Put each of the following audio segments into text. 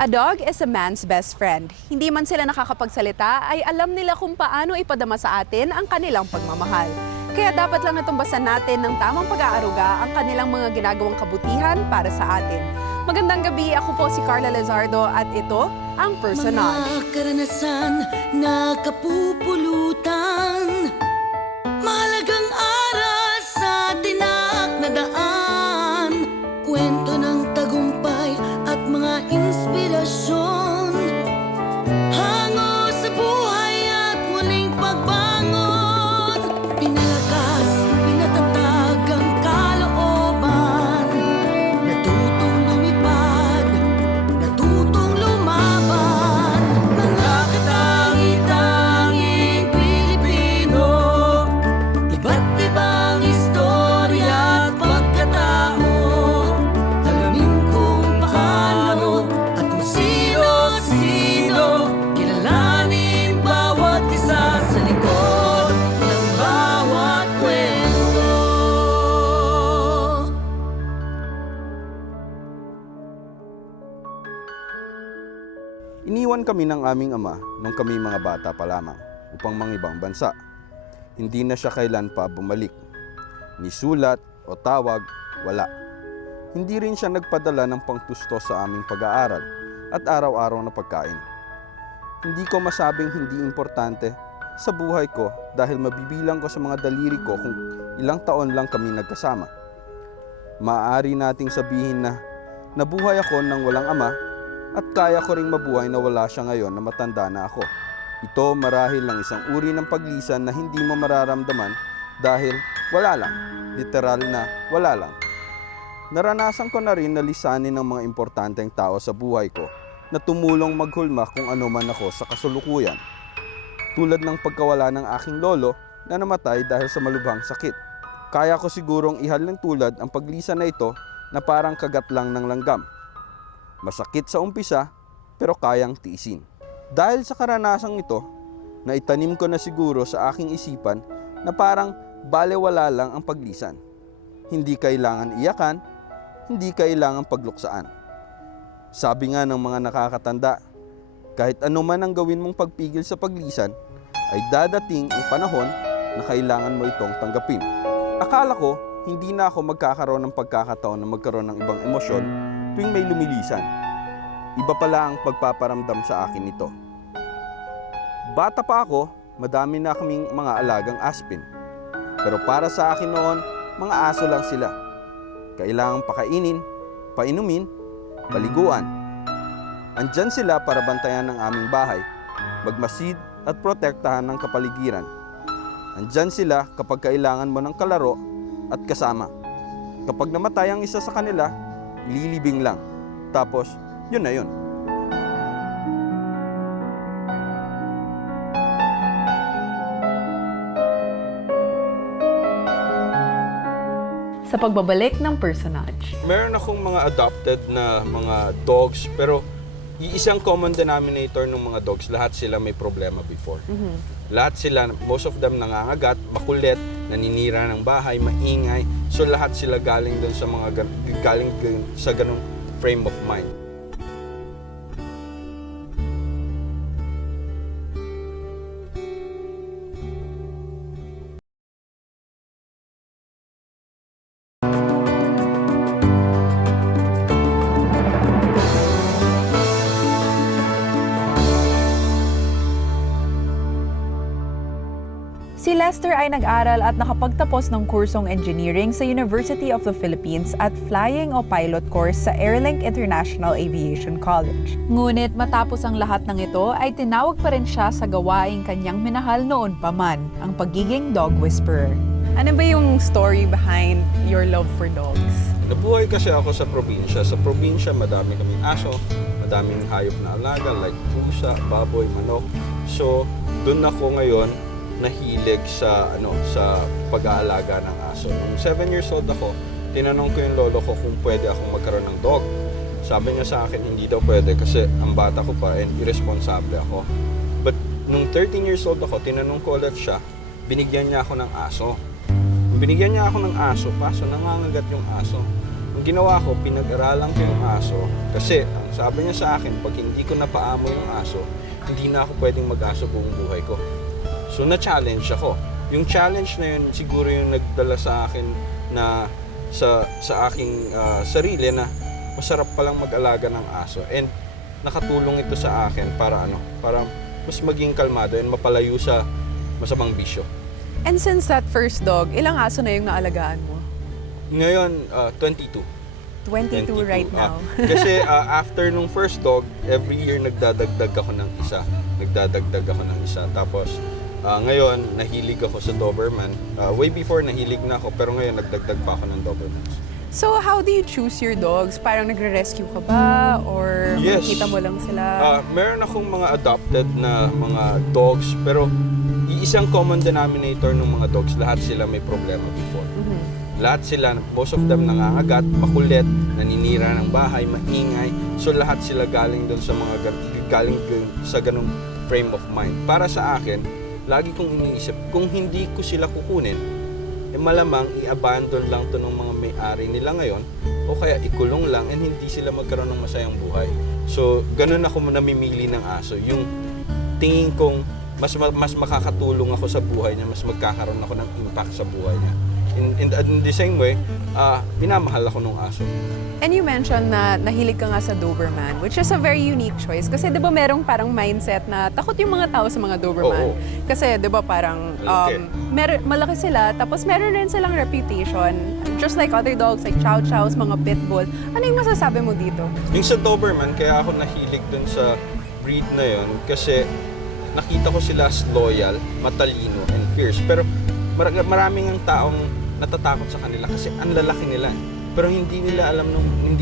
A dog is a man's best friend. Hindi man sila nakakapagsalita, ay alam nila kung paano ipadama sa atin ang kanilang pagmamahal. Kaya dapat lang natumbasan natin ng tamang pag-aaruga ang kanilang mga ginagawang kabutihan para sa atin. Magandang gabi, ako po si Carla Lizardo at ito ang Personage. Mga karanasan na kapupulutan, mahalagang aral sa tinak na daan, kwento ng tagumpay at mga inspirasyon, hango sa buhay at muling pagbangon, pinalakas, pinatatag ang kalooban, natutong lumipad, natutong lumaban, mga katangi-tanging Pilipino, iba't ibang istorya at pagkatao, alamin kung paano at kung sino-sino, kilalanin bawat isa sa likod ng bawat kwento. Iniwan kami ng aming ama nung kami mga bata pa lamang upang mangibang bansa. Hindi na siya kailan pa bumalik. Ni sulat o tawag, wala. Hindi rin siya nagpadala ng pangtusto sa aming pag-aaral at araw-araw na pagkain. Hindi ko masabing hindi importante sa buhay ko dahil mabibilang ko sa mga daliri ko kung ilang taon lang kami nagkasama. Maaari nating sabihin na nabuhay ako nang walang ama at kaya ko ring mabuhay na wala siya ngayon na matanda na ako. Ito marahil ng isang uri ng paglisan na hindi mo mararamdaman dahil wala lang, literal na wala lang. Naranasan ko na rin na lisanin ng mga importanteng tao sa buhay ko na tumulong maghulma kung ano man ako sa kasulukuyan. Tulad ng pagkawala ng aking lolo na namatay dahil sa malubhang sakit. Kaya ko sigurong ihalin tulad ang paglisan na ito na parang kagat lang ng langgam. Masakit sa umpisa, pero kayang tiisin. Dahil sa karanasang ito, naitanim ko na siguro sa aking isipan na parang balewala lang ang paglisan. Hindi kailangan iyakan, hindi kailangan pagluksaan. Sabi nga ng mga nakakatanda, kahit ano man ang gawin mong pagpigil sa paglisan, ay dadating ang panahon na kailangan mo itong tanggapin. Akala ko, hindi na ako magkakaroon ng pagkakataon na magkaroon ng ibang emosyon tuwing may lumilisan. Iba pala ang pagpaparamdam sa akin nito. Bata pa ako, madami na kaming mga alagang aspin. Pero para sa akin noon, mga aso lang sila. Kailangang pakainin, painumin, paliguan. Andyan sila para bantayan ng aming bahay, magmasid at protektahan ng kapaligiran. Andyan sila kapag kailangan mo ng kalaro at kasama. Kapag namatay ang isa sa kanila, ililibing lang. Tapos, yun na yun. Sa pagbabalik ng Personage. Meron akong mga adopted na mga dogs, pero isang common denominator ng mga dogs, lahat sila may problema before. Lahat sila, most of them nangangagat, makulit, naninira ng bahay, maingay. So lahat sila galing dun sa ganung frame of mind. Si Lester ay nag-aral at nakapagtapos ng kursong engineering sa University of the Philippines at flying o pilot course sa Airlink International Aviation College. Ngunit matapos ang lahat ng ito ay tinawag pa rin siya sa gawaing kanyang minahal noon pa man, ang pagiging dog whisperer. Ano ba yung story behind your love for dogs? Nabuhay kasi ako sa probinsya. Sa probinsya, madami kaming aso, madaming hayop na alaga like pusa, baboy, manok. So, doon ako ngayon nahilig sa pag-aalaga ng aso. Nung 7 years old ako, tinanong ko yung lolo ko kung pwede akong magkaroon ng dog. Sabi niya sa akin, hindi daw pwede kasi ang bata ko pa and irresponsible ako. But nung 13 years old ako, tinanong ko ulit siya, binigyan niya ako ng aso. Binigyan niya ako ng aso, kaso nangangagat yung aso. ang ginawa ko, pinag-aralan ko yung aso kasi ang sabi niya sa akin, pag hindi ko napaamo yung aso, hindi na ako pwedeng mag-aso buong buhay ko. So na-challenge ako. Yung challenge na yun siguro yung nagdala sa akin na sa aking sarili na masarap palang mag-alaga ng aso. And nakatulong ito sa akin para mas maging kalmado and mapalayo sa masamang bisyo. And since that first dog, ilang aso na yung naalagaan mo? Ngayon, 22. 22 right now. Kasi after nung first dog, every year nagdadagdag ako ng isa. Tapos ngayon, nahilig ako sa Doberman. Way before, nahilig na ako. Pero ngayon, nagdagdag pa ako ng Dobermans. So how do you choose your dogs? Parang nagre-rescue ka ba? Or Yes. makikita mo lang sila? Meron akong mga adopted na mga dogs. Pero iisang common denominator ng mga dogs, lahat sila may problema before. Lahat sila, most of them nangangagat, makulit, naninira ng bahay, maingay. So lahat sila galing doon sa galing dun sa ganung frame of mind. Para sa akin, lagi kong iniisip, kung hindi ko sila kukunin, malamang i-abandon lang to ng mga may-ari nila ngayon o kaya ikulong lang and hindi sila magkaroon ng masayang buhay. So, ganun ako namimili ng aso. Yung tingin kong mas makakatulong ako sa buhay niya, mas magkakaroon ako ng impact sa buhay niya. In the same way, minamahal ako ng aso. And you mentioned na nahilig ka nga sa Doberman, which is a very unique choice. Kasi di ba merong parang mindset na takot yung mga tao sa mga Doberman. Oo. Kasi di ba parang Malaki. malaki sila, tapos meron rin silang reputation. Just like other dogs, like Chow Chows, mga Pitbull. Ano yung masasabi mo dito? Yung sa Doberman, kaya ako nahilig dun sa breed na yon kasi nakita ko sila as loyal, matalino, and fierce. Pero maraming ang taong natatakot sa kanila kasi ang lalaki nila. Pero hindi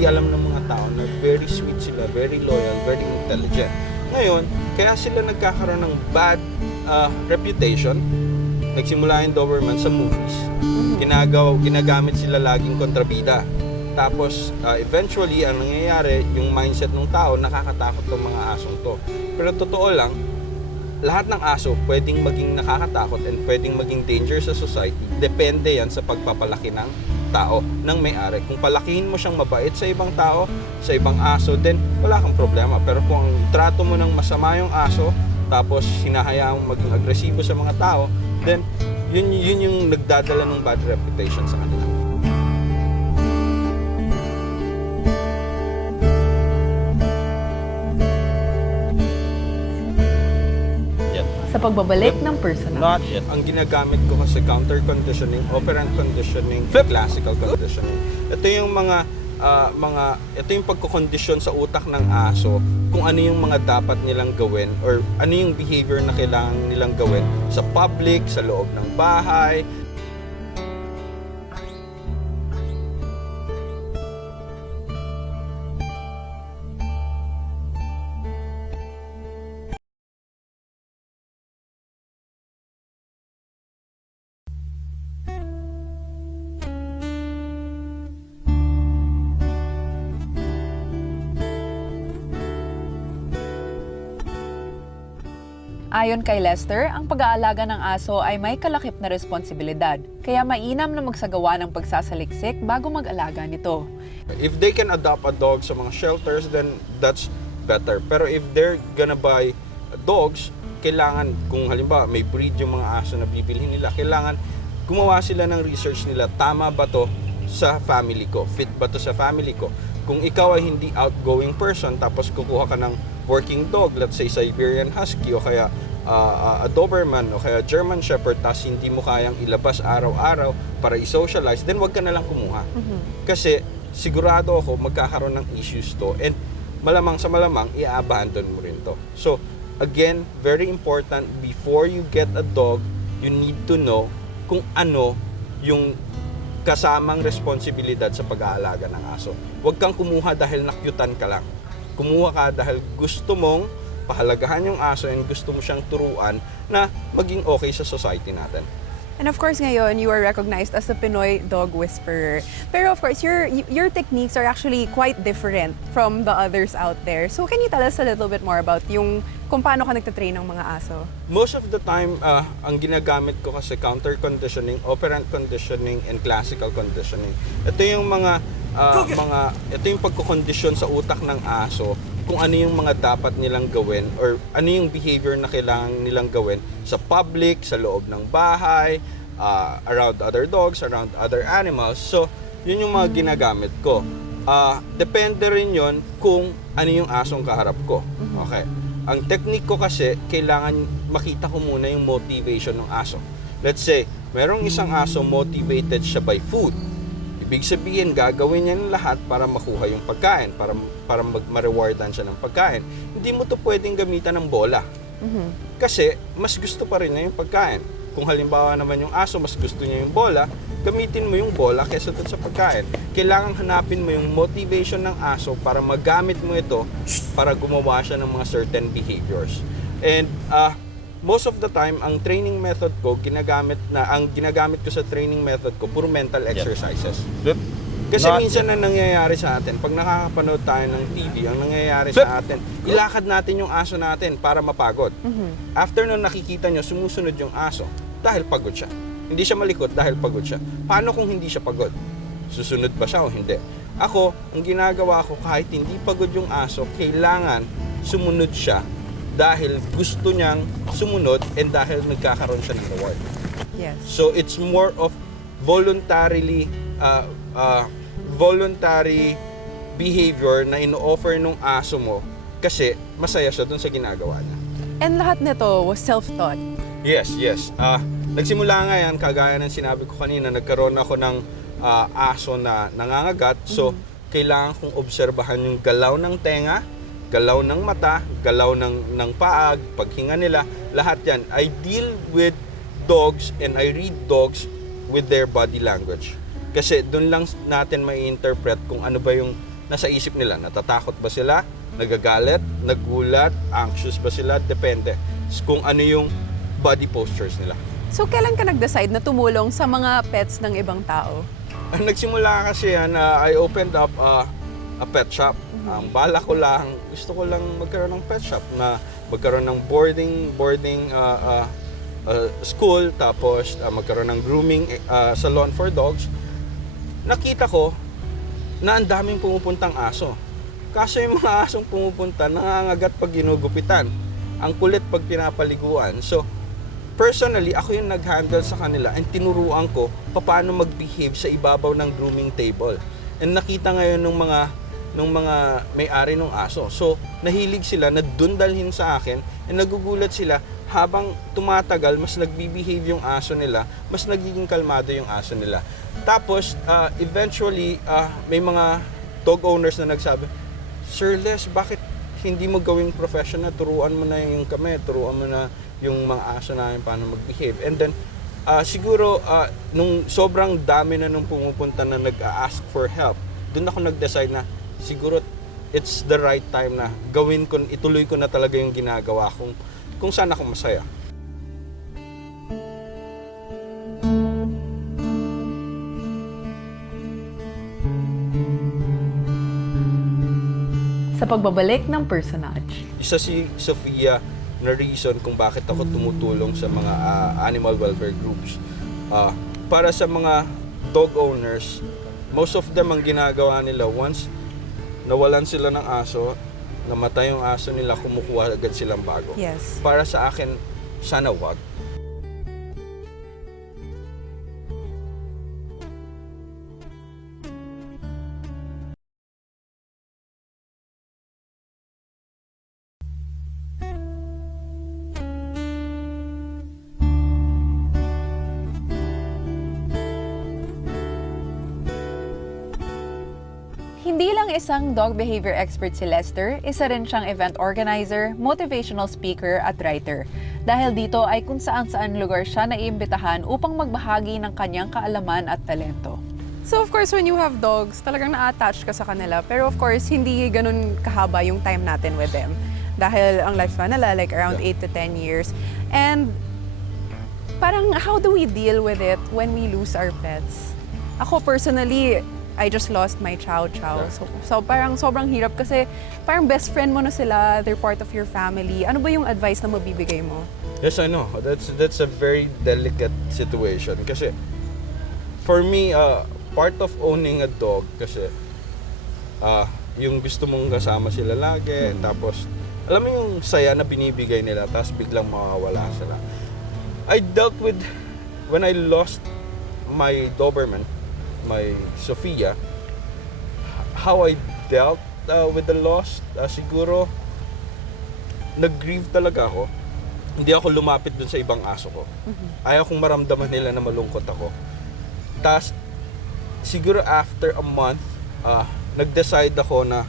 alam ng mga tao na very sweet sila, very loyal, very intelligent. Ngayon, kaya sila nagkakaroon ng bad reputation. Nagsimula yung Doberman sa movies. Ginagamit sila laging kontrabida. Tapos, eventually, ang nangyayari, yung mindset ng tao, nakakatakot ng mga asong to. Pero totoo lang, lahat ng aso pwedeng maging nakakatakot and pwedeng maging danger sa society. Depende yan sa pagpapalaki ng tao, ng may-ari. Kung palakihin mo siyang mabait sa ibang tao, sa ibang aso, then wala kang problema. Pero kung ang trato mo ng masama yung aso, tapos hinahayaan mo maging agresibo sa mga tao, then yun yung nagdadala ng bad reputation sa kanila. Sa pagbabalik ng personal. Not yet. Ang ginagamit ko kasi counter conditioning, operant conditioning, classical conditioning. Ito yung ito yung pagkokondisyon sa utak ng aso kung ano yung mga dapat nilang gawin or ano yung behavior na kailangan nilang gawin sa public, sa loob ng bahay. Ayon kay Lester, ang pag-aalaga ng aso ay may kalakip na responsibilidad, kaya mainam na magsagawa ng pagsasaliksik bago mag-alaga nito. If they can adopt a dog sa mga shelters, then that's better. Pero if they're gonna buy dogs, kailangan, kung halimbawa may breed yung mga aso na bibilhin nila, kailangan gumawa sila ng research nila, tama ba to sa family ko? Fit ba to sa family ko? Kung ikaw ay hindi outgoing person, tapos kukuha ka ng working dog, let's say Siberian Husky o kaya a Doberman o kaya German Shepherd, tapos hindi mo kayang ilabas araw-araw para i-socialize, then wag ka na lang kumuha. Kasi sigurado ako magkakaroon ng issues to and malamang sa malamang i-abandon mo rin to. So again, very important, before you get a dog, you need to know kung ano yung kasamang responsibilidad sa pag-aalaga ng aso. Huwag kang kumuha dahil nakyutan ka lang. Kumuha ka dahil gusto mong pahalagahan yung aso and gusto mo siyang turuan na maging okay sa society natin. And of course ngayon, you are recognized as the Pinoy dog whisperer. Pero of course, your techniques are actually quite different from the others out there. So can you tell us a little bit more about yung kung paano ka nagtatrain ng mga aso? Most of the time, ang ginagamit ko kasi counter conditioning, operant conditioning, and classical conditioning. Ito yung mga ito yung pagkokondisyon sa utak ng aso kung ano yung mga dapat nilang gawin or ano yung behavior na kailangan nilang gawin sa public, sa loob ng bahay, around other dogs, around other animals. So, yun yung mga ginagamit ko. Depende rin yon kung ano yung asong kaharap ko. Okay. Ang technique ko kasi, kailangan makita ko muna yung motivation ng aso. Let's say, merong isang aso motivated siya by food. Ibig sabihin, gagawin niya ng lahat para makuha yung pagkain, para ma-rewardan siya ng pagkain. Hindi mo to pwedeng gamitan ng bola. Kasi, mas gusto pa rin niya yung pagkain. Kung halimbawa naman yung aso, mas gusto niya yung bola, gamitin mo yung bola kaysa dun sa pagkain. Kailangan hanapin mo yung motivation ng aso para magamit mo ito para gumawa siya ng mga certain behaviors. And most of the time, ang training method ko, ang ginagamit ko sa training method ko, puro mental exercises. Kasi minsan na nangyayari sa atin, pag nakakapanood tayo ng TV, ang nangyayari sa atin, ilakad natin yung aso natin para mapagod. After nun nakikita nyo, sumusunod yung aso dahil pagod siya. Hindi siya malikot dahil pagod siya. Paano kung hindi siya pagod? Susunod ba siya o hindi? Ako, ang ginagawa ko, kahit hindi pagod yung aso, kailangan sumunod siya dahil gusto niyang sumunod and dahil nagkakaroon siya ng reward. Yes. So it's more of voluntary behavior na ino-offer nung aso mo kasi masaya siya dun sa ginagawa niya. And lahat nito was self-taught. Yes. Nagsimula nga yan, kagaya ng sinabi ko kanina, nagkaroon ako ng aso na nangangagat. So, kailangan kong obserbahan yung galaw ng tenga, galaw ng mata, galaw ng paag, paghinga nila, lahat yan. I deal with dogs and I read dogs with their body language. Kasi doon lang natin mai-interpret kung ano ba yung nasa isip nila. Natatakot ba sila? Nagagalit? Nagulat? Anxious ba sila? Depende. Kung ano yung body postures nila. So, kailan ka nag-decide na tumulong sa mga pets ng ibang tao? Nagsimula kasi yan, I opened up a pet shop. Ang bala ko lang, gusto ko lang magkaroon ng pet shop na magkaroon ng boarding school, tapos magkaroon ng grooming salon for dogs. Nakita ko na ang daming pumupuntang aso. Kaso yung mga asong pumupunta, nangangagat pag ginugupitan. Ang kulit pag pinapaliguan. So, personally, ako yung nag-handle sa kanila and tinuruan ko paano mag-behave sa ibabaw ng grooming table. And nakita ngayon ng mga may-ari ng aso. So, nahilig sila na dun dalhin sa akin and nagugulat sila habang tumatagal, mas nag-behave yung aso nila, mas nagiging kalmado yung aso nila. Tapos, eventually, may mga dog owners na nagsabi, Sir Les, bakit hindi mo gawing professional? Turuan mo na yung kami, turuan mo na yung mga aso namin paano mag-behave. And then, siguro, nung sobrang dami na nung pumupunta na nag-ask for help, doon ako nag-decide na siguro it's the right time na gawin ko, ituloy ko na talaga yung ginagawa kung saan ako masaya. Sa pagbabalik ng personage. Isa si Sofia na reason kung bakit ako tumutulong sa mga animal welfare groups. Para sa mga dog owners, most of them ang ginagawa nila once nawalan sila ng aso, namatay yung aso nila, kumukuha agad silang bago. Yes. Para sa akin, sana wag. Hindi lang isang dog behavior expert si Lester, isa rin siyang event organizer, motivational speaker at writer. Dahil dito ay kung saan-saan lugar siya naiimbitahan upang magbahagi ng kanyang kaalaman at talento. So of course, when you have dogs, talagang na-attach ka sa kanila. Pero of course, hindi ganun kahaba yung time natin with them. Dahil ang lifespan nila, like around 8 to 10 years. And parang how do we deal with it when we lose our pets? Ako personally, I just lost my chow. So parang sobrang hirap kasi parang best friend mo na sila, they're part of your family. Ano ba yung advice na mabibigay mo? Yes, I know. That's a very delicate situation kasi for me, part of owning a dog kasi yung gusto mong kasama sila lagi, tapos alam mo yung saya na binibigay nila, tapos biglang mawawala sila. I dealt with, when I lost my Doberman, my Sophia, how I dealt with the loss, siguro, nag-grieve talaga ako. Hindi ako lumapit dun sa ibang aso ko. Ayaw kong maramdaman nila na malungkot ako. Tapos, siguro after a month, nag-decide ako na,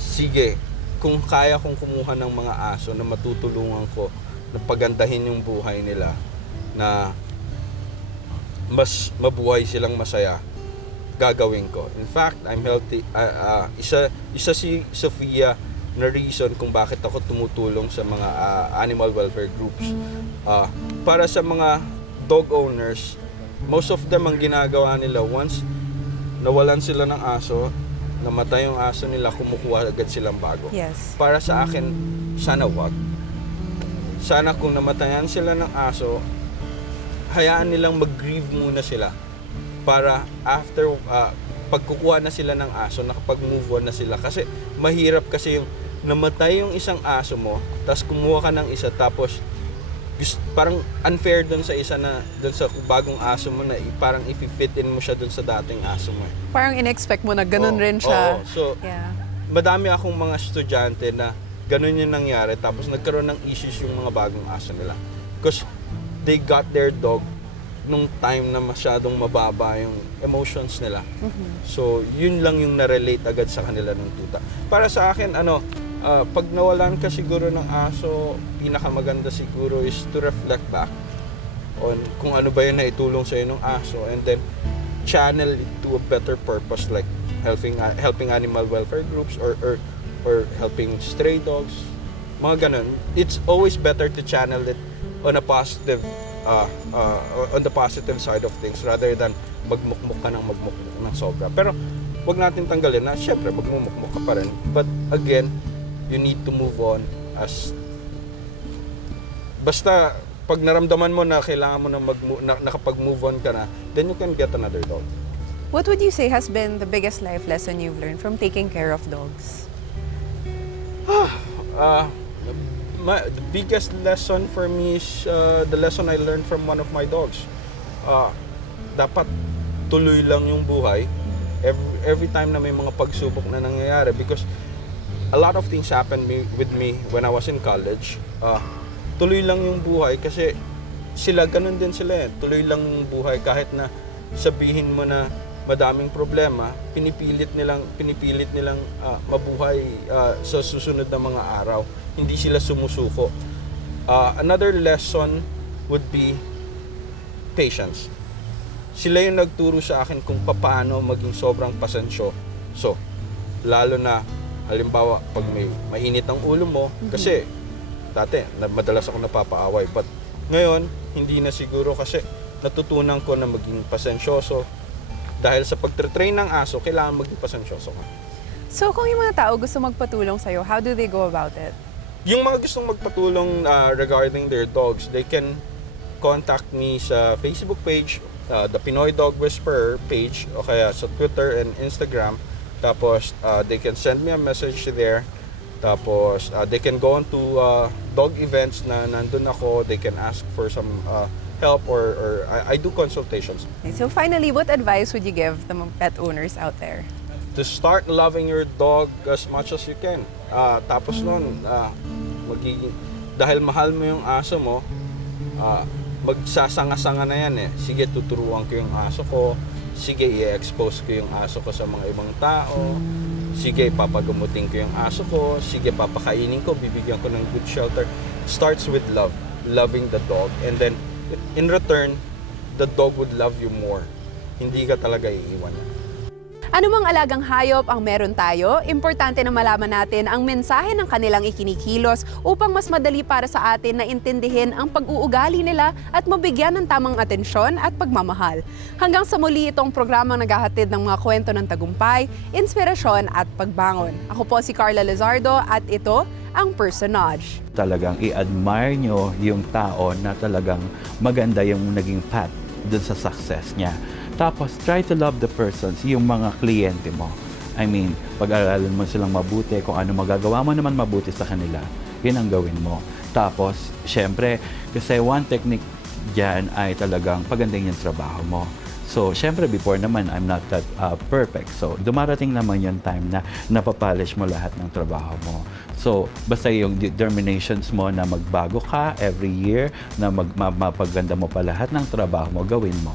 sige, kung kaya kong kumuha ng mga aso na matutulungan ko na pagandahin yung buhay nila, na mas mabuhay silang masaya, gagawin ko. In fact, I'm healthy. Isa si Sophia na reason kung bakit ako tumutulong sa mga animal welfare groups. Para sa mga dog owners, most of them ang ginagawa nila, once nawalan sila ng aso, namatay yung aso nila, kumukuha agad silang bago. Yes. Para sa akin, sana wag. Sana kung namatayan sila ng aso, hayaan nilang mag-grieve muna sila. Para after, pagkukuha na sila ng aso, nakapag-move on na sila. Kasi mahirap kasi yung namatay yung isang aso mo, tapos kumuha ka ng isa, tapos parang unfair dun sa isa na, dun sa bagong aso mo na parang i-fit in mo siya dun sa dating aso mo. Parang in-expect mo na ganun rin siya. So, Yeah. madami akong mga estudyante na ganun yung nangyari, tapos nagkaroon ng issues yung mga bagong aso nila. Because they got their dog nung time na masyadong mababa yung emotions nila. So, yun lang yung na-relate agad sa kanila ng tuta. Para sa akin, pag nawalan ka siguro ng aso, pinakamaganda siguro is to reflect back on kung ano ba yung naitulong sa'yo ng aso, and then channel it to a better purpose, like helping animal welfare groups or helping stray dogs, mga ganun. It's always better to channel it on a positive on the positive side of things rather than magmukmuk ka ng magmukmuk ng sobra. Pero wag natin tanggalin na syempre magmumukmuk ka pa rin, but again, you need to move on. As basta pag naramdaman mo na kailangan mo na nakapag-move on ka na, then you can get another dog. What would you say has been the biggest life lesson you've learned from taking care of dogs? The biggest lesson for me is the lesson I learned from one of my dogs. Dapat tuloy lang yung buhay every time na may mga pagsubok na nangyayari, because a lot of things happened with me when I was in college. Tuloy lang yung buhay kasi sila ganun din sila. Tuloy lang yung buhay kahit na sabihin mo na madaming problema, pinipilit nilang mabuhay sa susunod na mga araw. Hindi sila sumusuko. Another lesson would be patience. Sila yung nagturo sa akin kung paano maging sobrang pasensyo. So, lalo na halimbawa pag may mainit ang ulo mo, kasi dati madalas ako napapaaway, but ngayon hindi na siguro kasi natutunan ko na maging pasensyoso. Dahil sa pagtre-train ng aso, kailangan maging pasensyoso ka. So kung yung mga tao gusto magpatulong sa'yo, how do they go about it? Yung mga gustong magpatulong regarding their dogs, they can contact me sa Facebook page, the Pinoy Dog Whisperer page, o kaya sa Twitter and Instagram. Tapos they can send me a message there. Tapos they can go on to dog events na nandun ako. They can ask for some help or I do consultations. Okay, so finally, what advice would you give the mga pet owners out there? To start loving your dog as much as you can. Tapos nun, dahil mahal mo yung aso mo, magsasanga-sanga na yan eh. Sige, tuturuan ko yung aso ko. Sige, i-expose ko yung aso ko sa mga ibang tao. Sige, papagamutin ko yung aso ko. Sige, papakainin ko, bibigyan ko ng good shelter. Starts with love, loving the dog. And then, in return, the dog would love you more. Hindi ka talaga iiwan. Ano mang alagang hayop ang meron tayo, importante na malaman natin ang mensahe ng kanilang ikinikilos upang mas madali para sa atin na intindihin ang pag-uugali nila at mabigyan ng tamang atensyon at pagmamahal. Hanggang sa muli itong programang naghahatid ng mga kwento ng tagumpay, inspirasyon at pagbangon. Ako po si Carla Lizardo at ito ang Personage. Talagang i-admire nyo yung tao na talagang maganda yung naging path dun sa success niya. Tapos, try to love the persons, yung mga kliyente mo. I mean, pag-aralan mo silang mabuti, kung ano magagawa mo naman mabuti sa kanila, yun ang gawin mo. Tapos, syempre, kasi one technique dyan ay talagang pagandahin yung trabaho mo. So, syempre, before naman, I'm not that perfect. So, dumarating naman yung time na napapolish mo lahat ng trabaho mo. So, basta yung determinations mo na magbago ka every year, na mapaganda mo pa lahat ng trabaho mo, gawin mo.